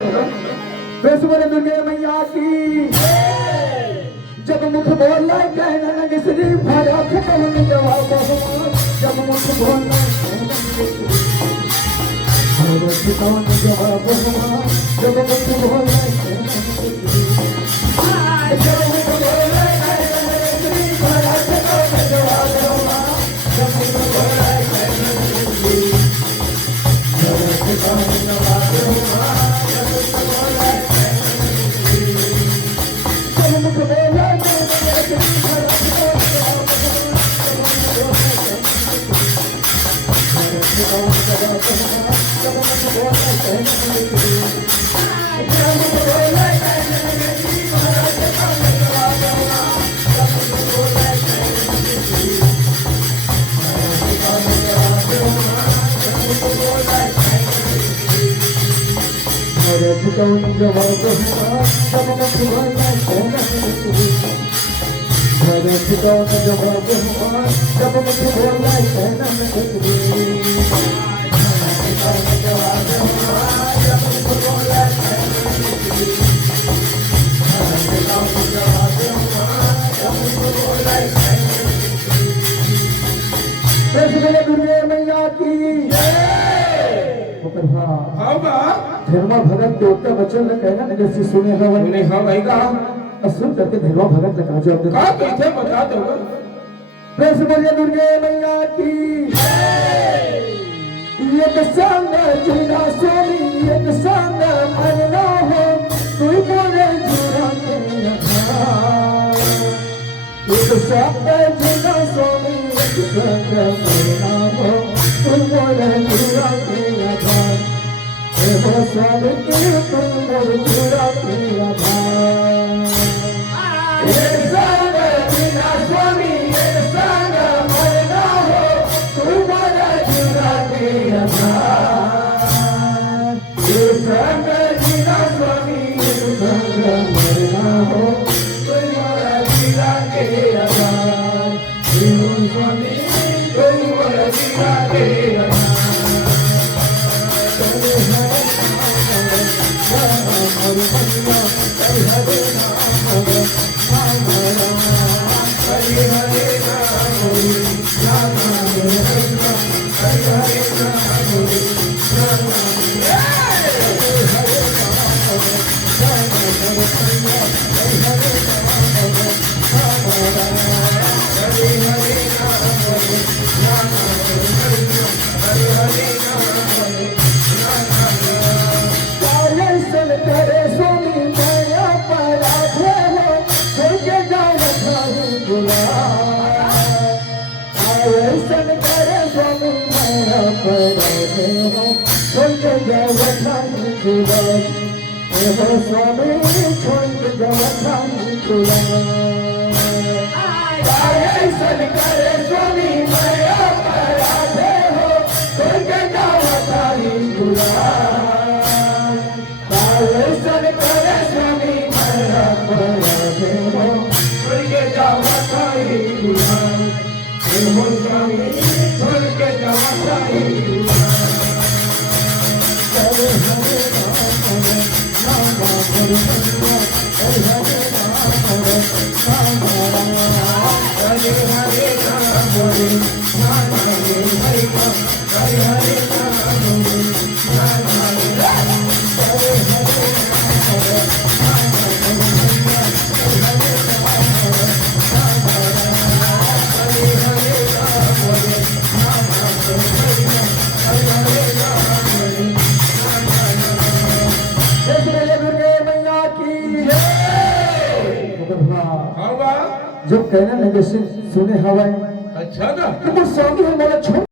बेसुर दुर्गे मैया की जब मुख बोला कहना लगे श्री भरत कौन जवाब जब मुख बोला भरत कौन जवाब जब मुख बोला जब मुख बोला श्री भरत कौन जवाब जब मुख बोला भरत कौन जवाब कौन जवाब भरत कौन जवाब जब मुझ बोला कहना दुर्गे मैया की धर्मा भगत के उत्तर वचन कहना नगर से सुने हाँ भाई का सुन करके धर्मा भगत लगा जवाब देता कैसे बता दो प्रेस बोलिए दुर्गे मैया की एक संग जीना सोनी एक संग मरना हो तू बोले जुड़ा के एक संग जीना सोनी एक संग मरना हो तू बोले जुड़ा के स्वामी के तुम मोर जुड़ा के स्वामी एक संग मरना हो तुम्हारा जुड़ा के संग जीना स्वामी एक संग मरना हो तुम्हारा जुड़ा के स्वामी तुम्हारा जुड़ा के स्वामी छोड़ करे स्वामी मैं अपराधे हो तुझे जावतारी सन करे स्वामी मैं अपराधे हो तुझे जावतारी स्वामी छोड़ के जावतारी जब कहना लगे सुने हवाएं अच्छा ना तो स्वामी हमारा छोड़